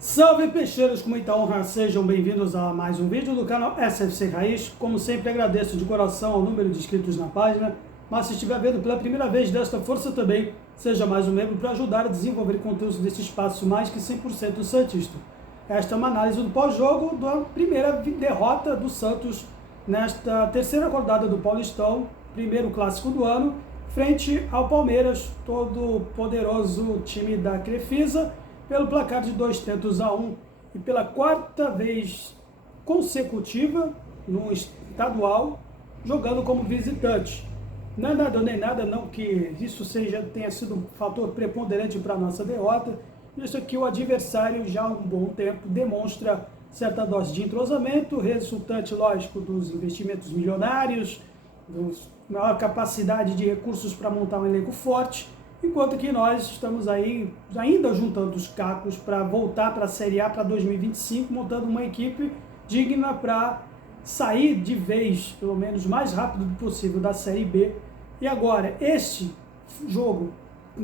Salve peixeiros, com muita honra, sejam bem-vindos a mais um vídeo do canal SFC Raiz. Como sempre, agradeço de coração ao número de inscritos na página, mas se estiver vendo pela primeira vez, desta força também, seja mais um membro para ajudar a desenvolver conteúdos desse espaço mais que 100% santista. Esta é uma análise do pós-jogo da primeira derrota do Santos nesta terceira rodada do Paulistão, primeiro clássico do ano, frente ao Palmeiras, todo poderoso time da Crefisa, pelo placar de 2-1 e pela quarta vez consecutiva no estadual, jogando como visitante. Não é nada nem nada não que isso tenha sido um fator preponderante para a nossa derrota, visto que o adversário já há um bom tempo demonstra certa dose de entrosamento, resultante, lógico, dos investimentos milionários, maior capacidade de recursos para montar um elenco forte, enquanto que nós estamos aí ainda juntando os cacos para voltar para a Série A para 2025, montando uma equipe digna para sair de vez, pelo menos mais rápido possível, da Série B. E agora, este jogo,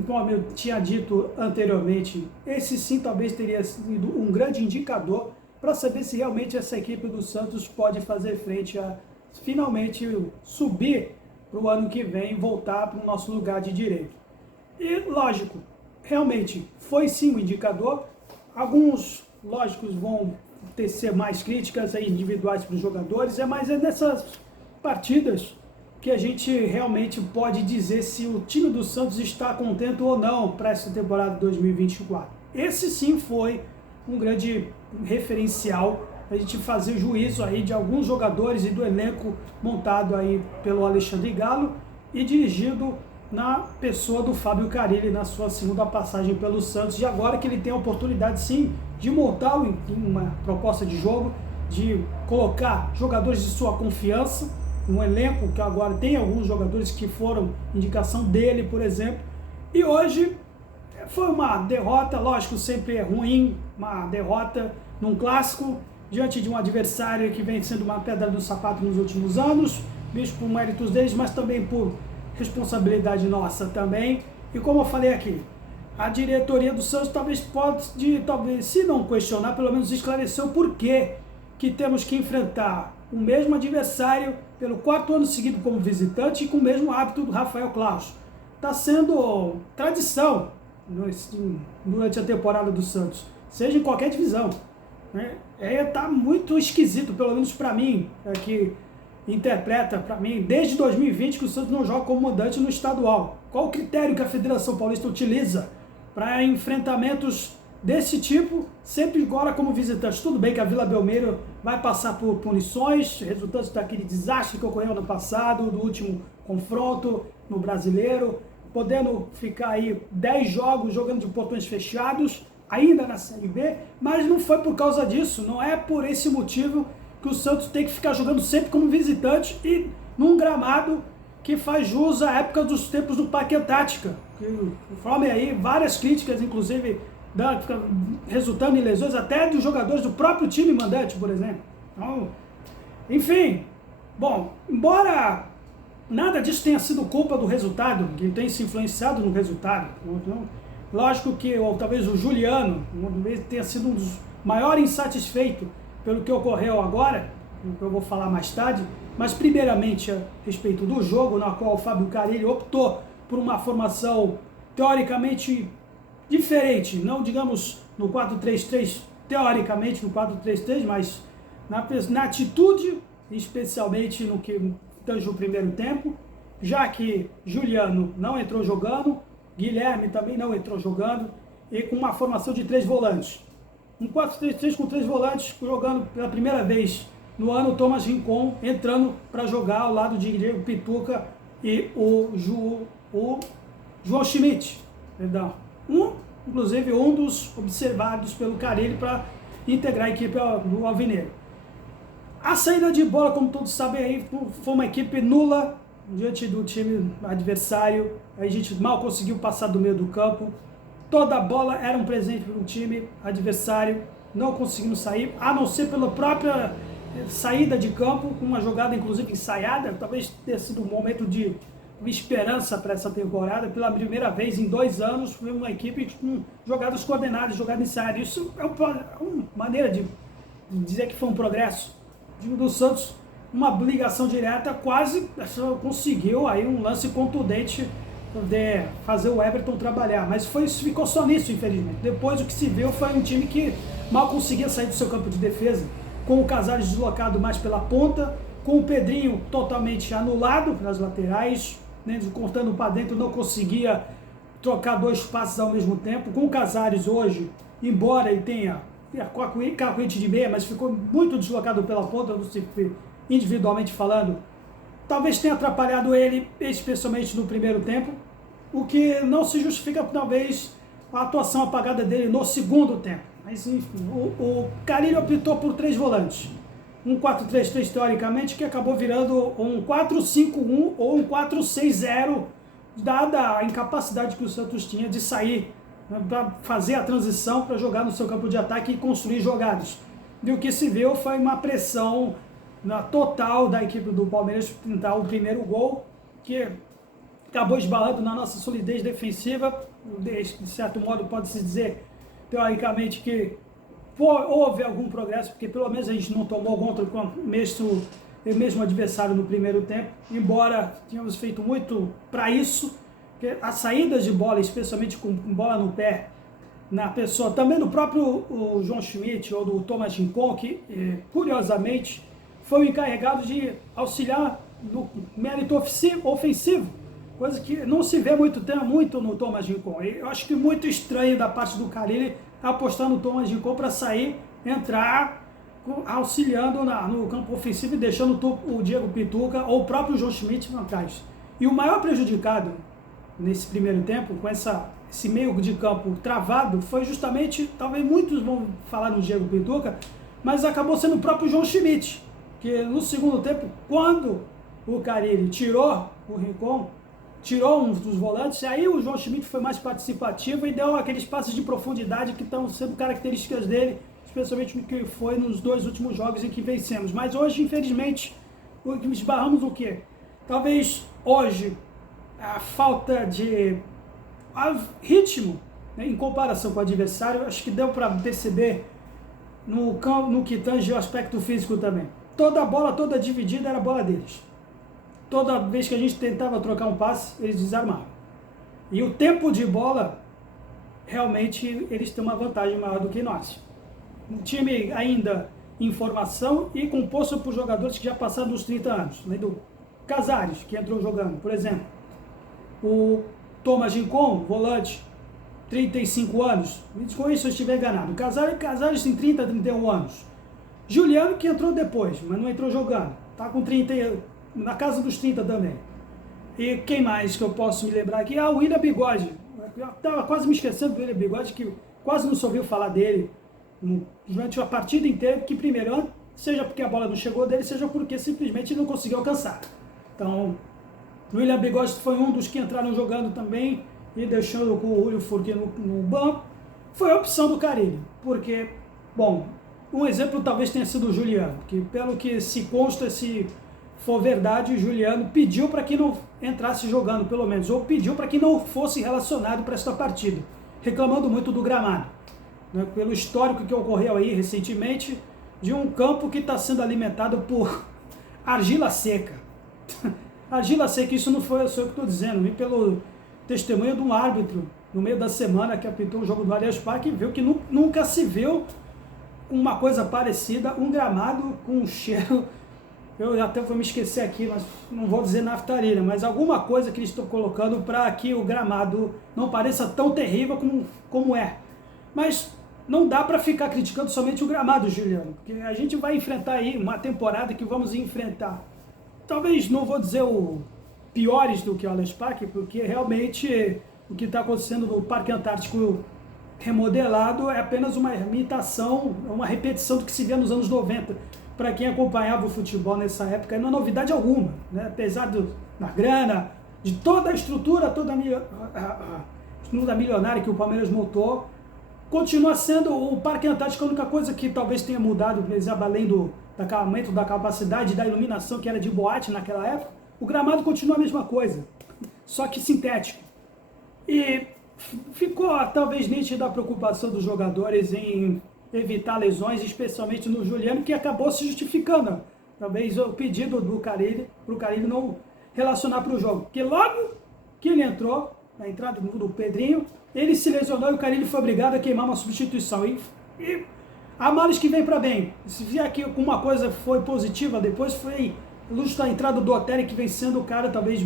como eu tinha dito anteriormente, esse sim talvez teria sido um grande indicador para saber se realmente essa equipe do Santos pode fazer frente a finalmente subir para o ano que vem, voltar para o nosso lugar de direito. E, lógico, realmente foi sim um indicador. Alguns, lógicos, vão tecer mais críticas individuais para os jogadores, mas é nessas partidas que a gente realmente pode dizer se o time do Santos está contente ou não para essa temporada de 2024. Esse sim foi um grande referencial, a gente fazer juízo aí de alguns jogadores e do elenco montado aí pelo Alexandre Galo e dirigido na pessoa do Fábio Carille na sua segunda passagem pelo Santos, e agora que ele tem a oportunidade sim de montar uma proposta de jogo, de colocar jogadores de sua confiança, um elenco que agora tem alguns jogadores que foram indicação dele, por exemplo, e hoje foi uma derrota, lógico, sempre é ruim, uma derrota num clássico, diante de um adversário que vem sendo uma pedra no sapato nos últimos anos, visto por méritos deles, mas também por responsabilidade nossa também. E como eu falei aqui, a diretoria do Santos talvez, se não questionar, pelo menos esclarecer o porquê que temos que enfrentar o mesmo adversário pelo quarto ano seguido como visitante e com o mesmo hábito do Rafael Claus. Está sendo tradição durante a temporada do Santos, seja em qualquer divisão. Tá muito esquisito, pelo menos para mim, que interpreta para mim, desde 2020, que o Santos não joga como mandante no estadual. Qual o critério que a Federação Paulista utiliza para enfrentamentos desse tipo, sempre agora como visitante? Tudo bem que a Vila Belmiro vai passar por punições, resultantes daquele desastre que ocorreu no passado, do último confronto no Brasileiro, podendo ficar aí 10 jogos jogando de portões fechados, ainda na Série B, mas não foi por causa disso, não é por esse motivo que o Santos tem que ficar jogando sempre como visitante e num gramado que faz jus à época dos tempos do Parque Antártica. Conforme aí várias críticas, inclusive resultando em lesões até dos jogadores do próprio time mandante, por exemplo. Então, enfim, bom, embora nada disso tenha sido culpa do resultado, que tenha se influenciado no resultado, lógico que ou talvez o Juliano tenha sido um dos maiores insatisfeitos pelo que ocorreu agora, que eu vou falar mais tarde, mas primeiramente a respeito do jogo, na qual o Fábio Carille optou por uma formação teoricamente diferente, não digamos no 4-3-3, teoricamente no 4-3-3, mas na atitude, especialmente no que tange o primeiro tempo, já que Juliano não entrou jogando, Guilherme também não entrou jogando, e com uma formação de 3 volantes. Um 4-3-3 com 3 volantes, jogando pela primeira vez no ano, o Thomas Rincon entrando para jogar ao lado de Diego Pituca e o João Schmidt. Perdão. Inclusive um dos observados pelo Carille para integrar a equipe do Alvinegro. A saída de bola, como todos sabem, aí, foi uma equipe nula diante do time adversário. A gente mal conseguiu passar do meio do campo. Toda a bola era um presente para o time adversário, não conseguimos sair, a não ser pela própria saída de campo, com uma jogada inclusive ensaiada, talvez tenha sido um momento de esperança para essa temporada. Pela primeira vez em 2 anos, foi uma equipe com jogadas coordenadas, jogadas em área. Isso é uma maneira de dizer que foi um progresso. O time do Santos, uma ligação direta, quase conseguiu aí um lance contundente de fazer o Everton trabalhar, mas ficou só nisso, infelizmente. Depois o que se viu foi um time que mal conseguia sair do seu campo de defesa, com o Casares deslocado mais pela ponta, com o Pedrinho totalmente anulado nas laterais, né, cortando para dentro, não conseguia trocar 2 passes ao mesmo tempo. Com o Casares hoje, embora ele tenha cacuete de meia, mas ficou muito deslocado pela ponta, individualmente falando, talvez tenha atrapalhado ele, especialmente no primeiro tempo, o que não se justifica, talvez, a atuação apagada dele no segundo tempo. Mas, enfim, o Carille optou por 3 volantes. Um 4-3-3, teoricamente, que acabou virando um 4-5-1 ou um 4-6-0, dada a incapacidade que o Santos tinha de sair, né, para fazer a transição, para jogar no seu campo de ataque e construir jogadas. E o que se viu foi uma pressão total da equipe do Palmeiras tentar o primeiro gol, que acabou esbarrando na nossa solidez defensiva. De certo modo, pode-se dizer, teoricamente, que houve algum progresso, porque pelo menos a gente não tomou contra com o mesmo adversário no primeiro tempo, embora tínhamos feito muito para isso, que as saídas de bola, especialmente com bola no pé, na pessoa também do próprio o João Schmidt ou do Thomas Rincon, que curiosamente foi o encarregado de auxiliar no mérito ofensivo, coisa que não se vê muito no Thomas Rincon. Eu acho que muito estranho da parte do Carille apostar no Thomas Rincon para sair, entrar, auxiliando no campo ofensivo e deixando o Diego Pituca ou o próprio João Schmidt atrás. E o maior prejudicado nesse primeiro tempo, com esse meio de campo travado, foi justamente, talvez muitos vão falar no Diego Pituca, mas acabou sendo o próprio João Schmidt, que no segundo tempo, quando o Carille tirou o Rincon, tirou um dos volantes, aí o João Schmidt foi mais participativo e deu aqueles passes de profundidade que estão sendo características dele, especialmente no que foi nos 2 últimos jogos em que vencemos. Mas hoje, infelizmente, esbarramos o quê? Talvez hoje a falta de ritmo, né, em comparação com o adversário, acho que deu para perceber no que tange o aspecto físico também. Toda a bola, toda dividida, era a bola deles. Toda vez que a gente tentava trocar um passe, eles desarmavam. E o tempo de bola, realmente, eles têm uma vantagem maior do que nós. Um time ainda em formação e composto por jogadores que já passaram dos 30 anos. Né? Do Casares, que entrou jogando, por exemplo. O Thomas Rincon, volante, 35 anos. Me desculpe se eu estiver enganado. Casares tem 30, 31 anos. Juliano, que entrou depois, mas não entrou jogando. Está com 30, na casa dos 30 também. E quem mais que eu posso me lembrar aqui? O William Bigode. Eu estava quase me esquecendo do William Bigode, que quase não se ouviu falar dele durante a partida inteira, que primeiro, seja porque a bola não chegou dele, seja porque simplesmente não conseguiu alcançar. Então, o William Bigode foi um dos que entraram jogando também e deixando com o Julio Furque no banco. Foi a opção do Carille, porque, bom, um exemplo talvez tenha sido o Juliano, que pelo que se consta, se for verdade, o Juliano pediu para que não entrasse jogando, pelo menos, ou pediu para que não fosse relacionado para esta partida, reclamando muito do gramado, né, pelo histórico que ocorreu aí recentemente, de um campo que está sendo alimentado por argila seca. Argila seca, isso não foi eu que estou dizendo, vim pelo testemunho de um árbitro no meio da semana que apitou o jogo do Allianz Parque e viu que nunca se viu uma coisa parecida, um gramado com um cheiro. Eu até vou me esquecer aqui, mas não vou dizer naftalina, mas alguma coisa que eles estão colocando para que o gramado não pareça tão terrível como é. Mas não dá para ficar criticando somente o gramado, Juliano, porque a gente vai enfrentar aí uma temporada que vamos enfrentar. Talvez, não vou dizer piores do que o Allianz Parque, porque realmente o que está acontecendo no Parque Antártico remodelado é apenas uma imitação, uma repetição do que se via nos anos 90. Para quem acompanhava o futebol nessa época, não é novidade alguma, né? Apesar da grana, de toda a estrutura, toda a estrutura milionária que o Palmeiras montou, continua sendo o Parque Antártico a única coisa que talvez tenha mudado, por exemplo, além do aumento da capacidade da iluminação, que era de boate naquela época, o gramado continua a mesma coisa. só que sintético. E ficou talvez nítida a preocupação dos jogadores em evitar lesões, especialmente no Juliano, que acabou se justificando. Talvez o pedido do Carille, para o Carille não relacionar para o jogo. Porque logo que ele entrou, na entrada do Pedrinho, ele se lesionou e o Carille foi obrigado a queimar uma substituição. E há males que vem para bem. Se vier aqui com uma coisa foi positiva, depois foi justo a entrada do Otero, que vem sendo o cara talvez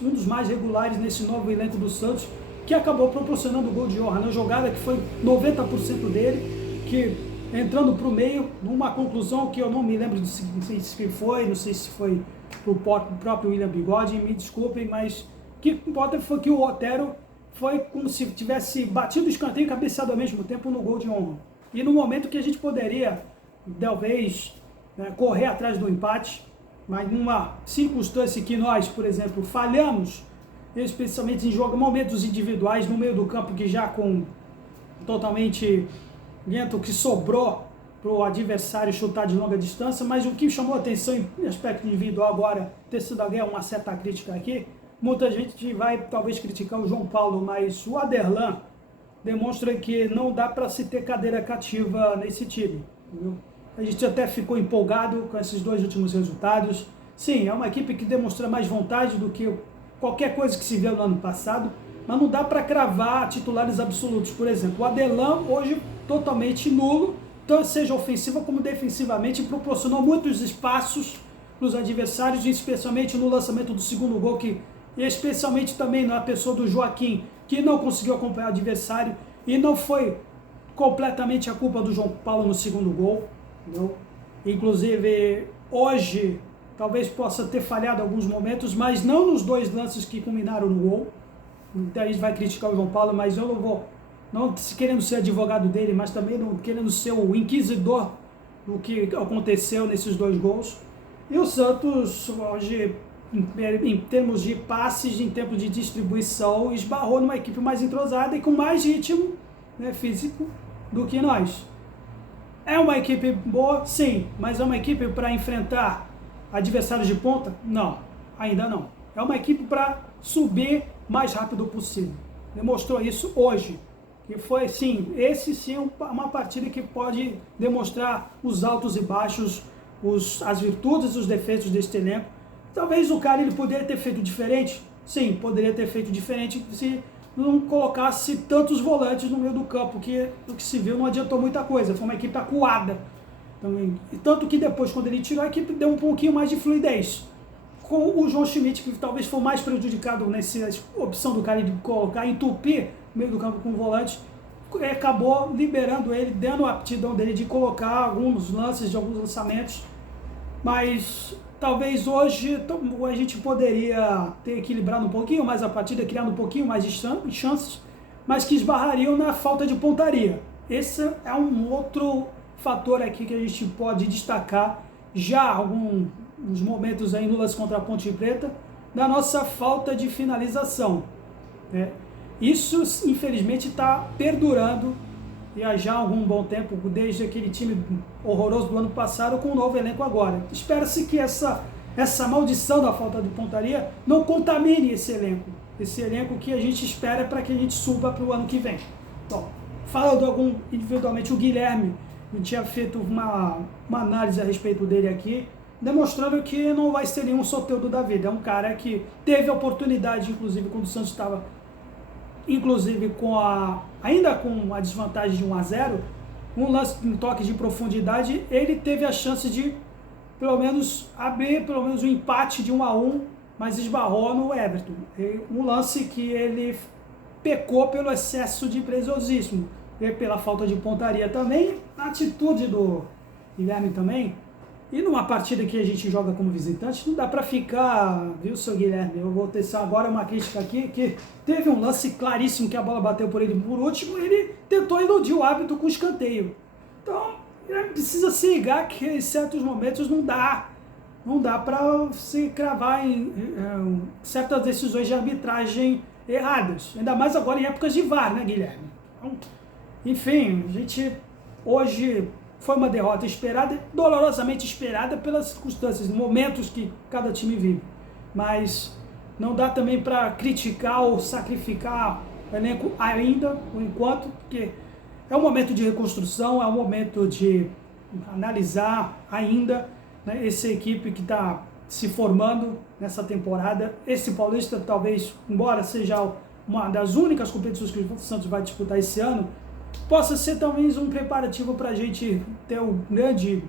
um dos mais regulares nesse novo elenco do Santos, que acabou proporcionando o gol de honra na jogada, que foi 90% dele, que entrando para o meio, numa conclusão que eu não me lembro, não sei se foi para o próprio William Bigode, me desculpem, mas o que importa foi que o Otero foi como se tivesse batido o escanteio e cabeceado ao mesmo tempo no gol de honra. E no momento que a gente poderia, talvez, correr atrás do empate, mas numa circunstância que nós, por exemplo, falhamos, especialmente em momentos individuais no meio do campo, que já com totalmente dentro, que sobrou para o adversário chutar de longa distância, mas o que chamou a atenção em aspecto individual agora, ter sido uma certa crítica aqui, muita gente vai talvez criticar o João Paulo, mas o Aderlan demonstra que não dá para se ter cadeira cativa nesse time, entendeu? A gente até ficou empolgado com esses dois últimos resultados. Sim, é uma equipe que demonstra mais vontade do que qualquer coisa que se viu no ano passado, mas não dá para cravar titulares absolutos. Por exemplo, o Aderlan hoje totalmente nulo, tanto seja ofensiva como defensivamente, proporcionou muitos espaços para os adversários, especialmente no lançamento do segundo gol, e especialmente também na pessoa do Joaquim, que não conseguiu acompanhar o adversário, e não foi completamente a culpa do João Paulo no segundo gol. Não. Inclusive, hoje, talvez possa ter falhado em alguns momentos, mas não nos dois lances que culminaram no gol. Então, a gente vai criticar o João Paulo, mas eu não vou, não querendo ser advogado dele, mas também não querendo ser o inquisidor do que aconteceu nesses dois gols. E o Santos, hoje, em termos de passes, em termos de distribuição, esbarrou numa equipe mais entrosada e com mais ritmo, físico do que nós. É uma equipe boa? Sim, mas é uma equipe para enfrentar adversários de ponta? Não, ainda não. É uma equipe para subir mais rápido possível. Demonstrou isso hoje. Que foi, sim, uma partida que pode demonstrar os altos e baixos, as virtudes e os defeitos deste elenco. Talvez o cara poderia ter feito diferente? Sim, poderia ter feito diferente se não colocasse tantos volantes no meio do campo, que o que se viu não adiantou muita coisa, foi uma equipe acuada. Tanto que depois, quando ele tirou, a equipe deu um pouquinho mais de fluidez. Com o João Schmidt, que talvez foi mais prejudicado nessa opção do cara de colocar, entupir o meio do campo com o volante, acabou liberando ele, dando a aptidão dele de colocar alguns lances, de alguns lançamentos, mas talvez hoje a gente poderia ter equilibrado um pouquinho mais a partida, criando um pouquinho mais de chances, mas que esbarrariam na falta de pontaria. Esse é um outro fator aqui que a gente pode destacar já alguns momentos aí no lance contra a Ponte Preta, da nossa falta de finalização. Isso, infelizmente, está perdurando e há já algum bom tempo, desde aquele time horroroso do ano passado, com um novo elenco agora. Espera-se que essa maldição da falta de pontaria não contamine esse elenco que a gente espera para que a gente suba para o ano que vem. Bom, falando individualmente, o Guilherme, eu tinha feito uma análise a respeito dele aqui, demonstrando que não vai ser nenhum Soteldo da vida. É um cara que teve a oportunidade, inclusive, quando o Santos estava, inclusive, ainda com a desvantagem de 1-0, um toque de profundidade, ele teve a chance de, pelo menos, abrir um empate de 1-1, mas esbarrou no Everton. Um lance que ele pecou pelo excesso de preciosismo, e pela falta de pontaria também, a atitude do Guilherme também. E numa partida que a gente joga como visitante, não dá para ficar, viu, seu Guilherme? Eu vou tecer agora uma crítica aqui, que teve um lance claríssimo que a bola bateu por ele por último, ele tentou iludir o árbitro com escanteio. Então, ele precisa se ligar que em certos momentos não dá para se cravar em certas decisões de arbitragem erradas. Ainda mais agora em épocas de VAR, né, Guilherme? Então, enfim, a gente hoje foi uma derrota esperada, dolorosamente esperada pelas circunstâncias, momentos que cada time vive. Mas não dá também para criticar ou sacrificar o elenco ainda, por enquanto, porque é um momento de reconstrução, é um momento de analisar ainda, né, essa equipe que está se formando nessa temporada. Esse Paulista, talvez, embora seja uma das únicas competições que o Santos vai disputar esse ano, possa ser talvez um preparativo para a gente ter o grande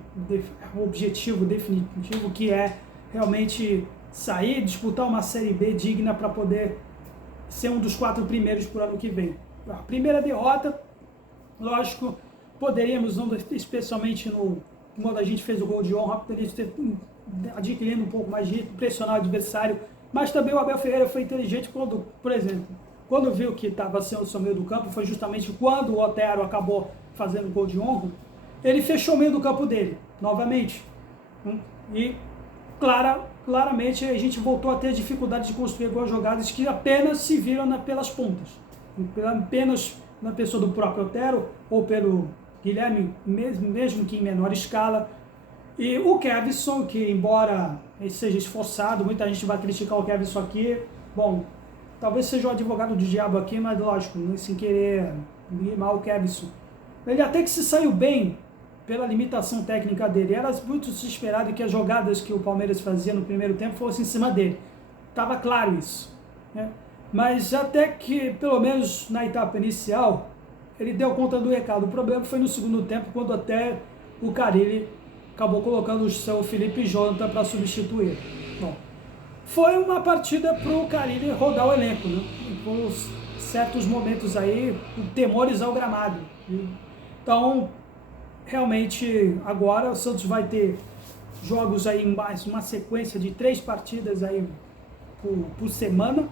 objetivo definitivo, que é realmente sair, disputar uma Série B digna para poder ser um dos 4 primeiros por ano que vem. A primeira derrota, lógico, poderíamos, especialmente no quando a gente fez o gol de honra, poderíamos ter adquirido um pouco mais de pressionar o adversário, mas também o Abel Ferreira foi inteligente quando, por exemplo, quando viu que estava sendo o seu meio do campo, foi justamente quando o Otero acabou fazendo o gol de honra, ele fechou o meio do campo dele, novamente, e claramente a gente voltou a ter dificuldade de construir algumas jogadas que apenas se viram pelas pontas, apenas na pessoa do próprio Otero ou pelo Guilherme, mesmo que em menor escala. E o Kevson, que embora ele seja esforçado, muita gente vai criticar o Kevson aqui, bom, talvez seja o advogado do diabo aqui, mas lógico, sem querer limar o Kevson. Ele até que se saiu bem pela limitação técnica dele. Era muito se esperado que as jogadas que o Palmeiras fazia no primeiro tempo fossem em cima dele. Estava claro isso, né? Mas até que, pelo menos na etapa inicial, ele deu conta do recado. O problema foi no segundo tempo, quando até o Carille acabou colocando o seu Felipe Jonathan para substituir. Bom, foi uma partida para o Carille rodar o elenco, né? Por certos momentos aí, temores ao gramado. Então, realmente, agora o Santos vai ter jogos aí, mais uma sequência de 3 partidas aí por semana.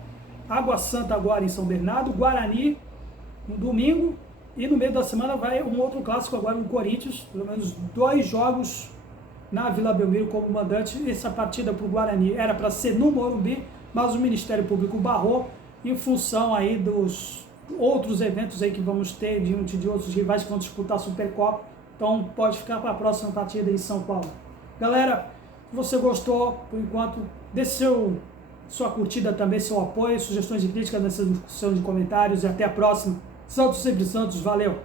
Água Santa agora em São Bernardo, Guarani no domingo, e no meio da semana vai um outro clássico agora no Corinthians, pelo menos 2 jogos na Vila Belmiro como mandante. Essa partida para o Guarani era para ser no Morumbi, mas o Ministério Público barrou em função aí dos outros eventos aí que vamos ter diante de outros rivais que vão disputar a Supercopa. Então pode ficar para a próxima partida em São Paulo. Galera, se você gostou, por enquanto, deixe sua curtida também, seu apoio, sugestões e críticas nessa discussão de comentários, e até a próxima. Santos sempre Santos, valeu!